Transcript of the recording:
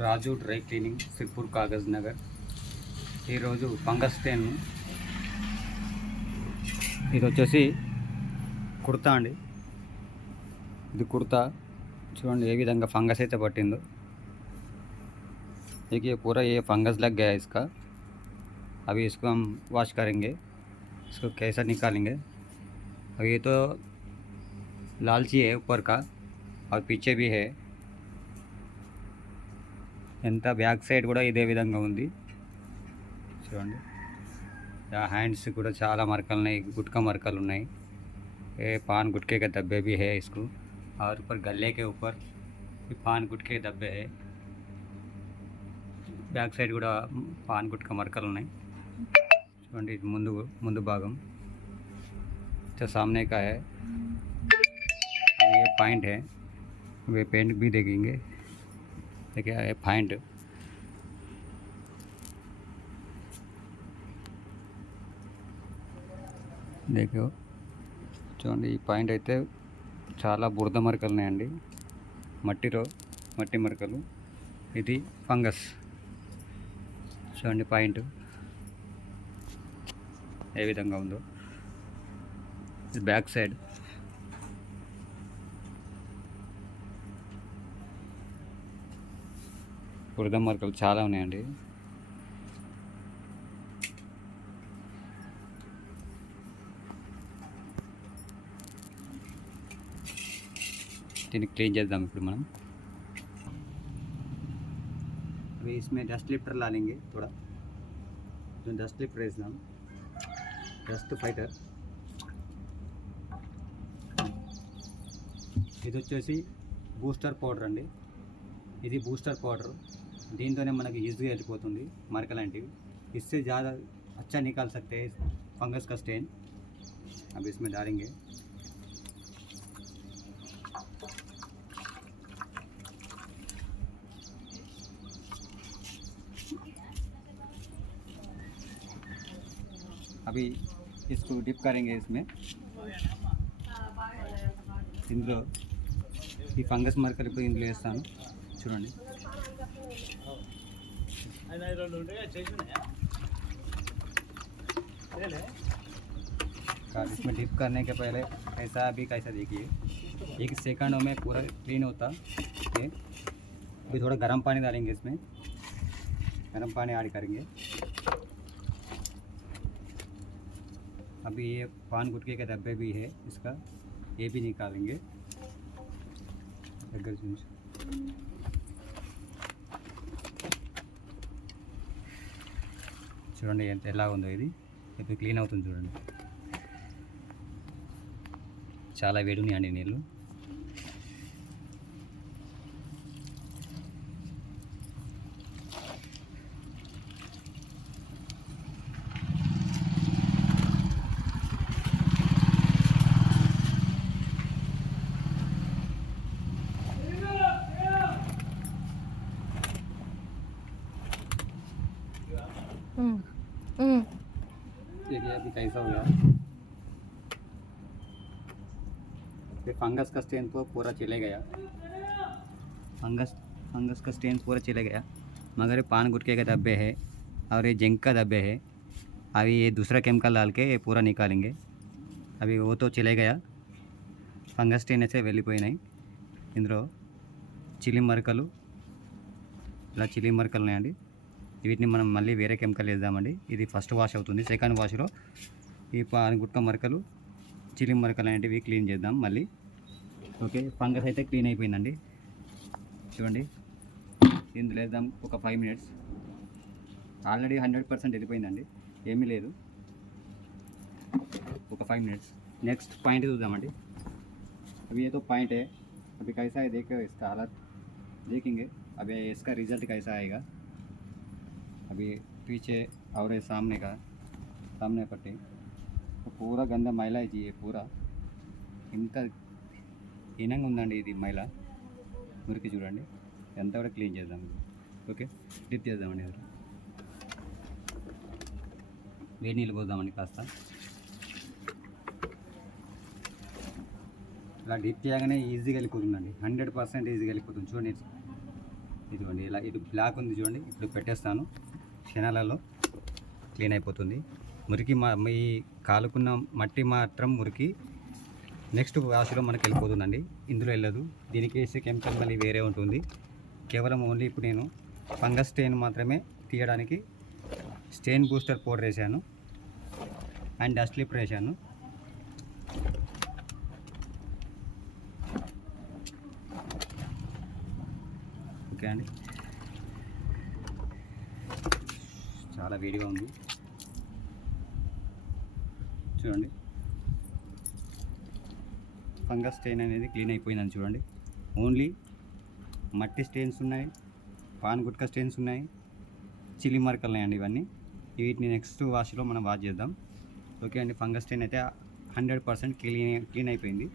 రాజు dry cleaning Sirpur Kagaz Nagar. ఈరోజు fungus strain, ఇది వచ్చేసి కుర్తా అండి. ఇది కుర్తా చూడండి ఏ విధంగా फंगस అయితే పట్టిందో. देखिए पूरा ये फंगस लग गया है इसका. अभी इसको हम वॉश करेंगे. इसको कैसा निकालेंगे. अब ये तो लालची है ऊपर का और पीछे भी है. ఎంత బ్యాక్ సైడ్ కూడా ఇదే విధంగా ఉంది చూడండి. హ్యాండ్స్ కూడా చాలా మరకలు ఉన్నాయి, गुटका मरकल ఉన్నాయి. ये पान गुटके के डब्बे भी है इसको. और ऊपर गले के ऊपर भी पान गुटके के डब्बे है. బ్యాక్ సైడ్ కూడా పాన్ గుట్కా మరకలు ఉన్నాయి చూడండి. ఇది ముందు భాగం. तो सामने का है. ये पॉइंट है. वे पेंट भी देखेंगे. देखिए ये पॉइंट देखो చూడండి. ఈ పాయింట్ అయితే చాలా బురద మరకలు ఉన్నాయండి, మట్టి మరకలు. ఇది ఫంగస్ చూడండి. పాయింట్ ఏ విధంగా ఉందో. ఇది బ్యాక్ సైడ్. బురద మరకలు చాలా ఉన్నాయండి. దీన్ని క్లీన్ చేద్దాం ఇప్పుడు మనం. अभी इसमें डस्ट लिफ्टर ला लेंगे थोड़ा. जो डस्ट लिफ्टर है इसमें डस्ट फाइटर. ఇది వచ్చేసి బూస్టర్ పౌడర్ అండి. ఇది బూస్టర్ పౌడర్. దీంతోనే మనకి ఈజీగా వెళ్ళిపోతుంది మరకలాంటివి. इससे ज़्यादा अच्छा निकाल सकते हैं फंगस का स्टेन. अब इसमें डालेंगे. अभी इसको डिप करेंगे इसमें. ఇందులో ఈ ఫంగస్ మరకలు ఇప్పుడు ఇందులో వేస్తాను చూడండి. इसमें डिप करने के पहले ऐसा भी कैसा देखिए 1 सेकंड में पूरा क्लीन होता है. अभी थोड़ा गर्म पानी डालेंगे इसमें. गर्म पानी ऐड करेंगे. अभी ये पान गुटके के डब्बे भी है इसका, ये भी निकालेंगे. చూడండి ఎంత ఎలా ఉందో. ఇది ఇప్పుడు క్లీన్ అవుతుంది చూడండి. చాలా వేడి ఉన్నాయండి నీళ్ళు. देखिए अभी कैसा हो गया. ये फंगस का स्टेन तो पूरा चले गया. फंगस का स्टेन पूरा चले गया. मगर ये पान गुटके के डब्बे है और ये जिंक का डब्बे है. अभी ये दूसरा केमिकल डाल के ये पूरा निकालेंगे. अभी वो तो चले गया. फंगस स्टेन ऐसे వెళ్ళిపోయినాయి. ఇందులో చిలి మరకలు, ఇలా చిలి మరకలు ఉన్నాయండి. వీటిని మనం మళ్ళీ వేరే కెమికల్ వేద్దామండి. ఇది ఫస్ట్ వాష్ అవుతుంది. సెకండ్ వాష్లో ఈ పాన్ గుట్కా మరకలు, చిలి మరకలు అనేటివి క్లీన్ చేద్దాం మళ్ళీ. ఓకే, ఫంగస్ అయితే క్లీన్ అయిపోయిందండి చూడండి. ఇందులో వేద్దాం ఒక 5 మినిట్స్. ఆల్రెడీ 100% వెళ్ళిపోయిందండి, ఏమీ లేదు. ఒక 5 మినిట్స్. నెక్స్ట్ పాయింట్ చూద్దామండి. अभी ये तो पॉइंट है. अभी कैसा है देखो, इसका हालत देखेंगे. अभी इसका रिज़ल्ट कैसा आएगा. अभी पीछे और सामने पट्टी तो पूरा गंदा मैला है जी. ये पूरा ఇంత హీనంగా ఉందండి ఇది మైల. మురికి చూడండి ఎంత కూడా క్లీన్ చేద్దాం. ఓకే, డిప్ చేద్దామండి. వేడి నీళ్ళు పోద్దామండి కాస్త. ఇలా డిప్ చేయగానే ఈజీగా వెళ్ళిపోతుందండి. 100% ఈజీగా వెళ్ళిపోతుంది చూడండి. ఇదిగోండి ఇలా ఇది బ్లాక్ ఉంది చూడండి, ఇప్పుడు పెట్టేస్తాను, క్షణాలలో క్లీన్ అయిపోతుంది. మురికి మీ కాలుకున్న మట్టి మాత్రం మురికి నెక్స్ట్ వాష్లో మనకి వెళ్ళిపోతుందండి, ఇందులో వెళ్ళదు. దీనికి వేసే కెమికల్ మళ్ళీ వేరే ఉంటుంది. కేవలం ఓన్లీ ఇప్పుడు నేను ఫంగస్ స్టెయిన్ మాత్రమే తీయడానికి స్టెయిన్ బూస్టర్ పౌడర్ వేసాను అండ్ డస్ట్ లిప్పర్ వేసాను. ఓకే అండి, చాలా వేడిగా ఉంది చూడండి. ఫంగస్ స్టెయిన్ అనేది క్లీన్ అయిపోయిందని చూడండి. ఓన్లీ మట్టి స్టెయిన్స్ ఉన్నాయి, పాన్ గుట్కా స్టెయిన్స్ ఉన్నాయి, చిల్లి మరకలు ఉన్నాయండి. ఇవన్నీ వీటిని నెక్స్ట్ వాష్లో మనం వాష్ చేద్దాం. ఓకే అండి, ఫంగస్ స్టెయిన్ అయితే 100% క్లీన్ అయిపోయింది.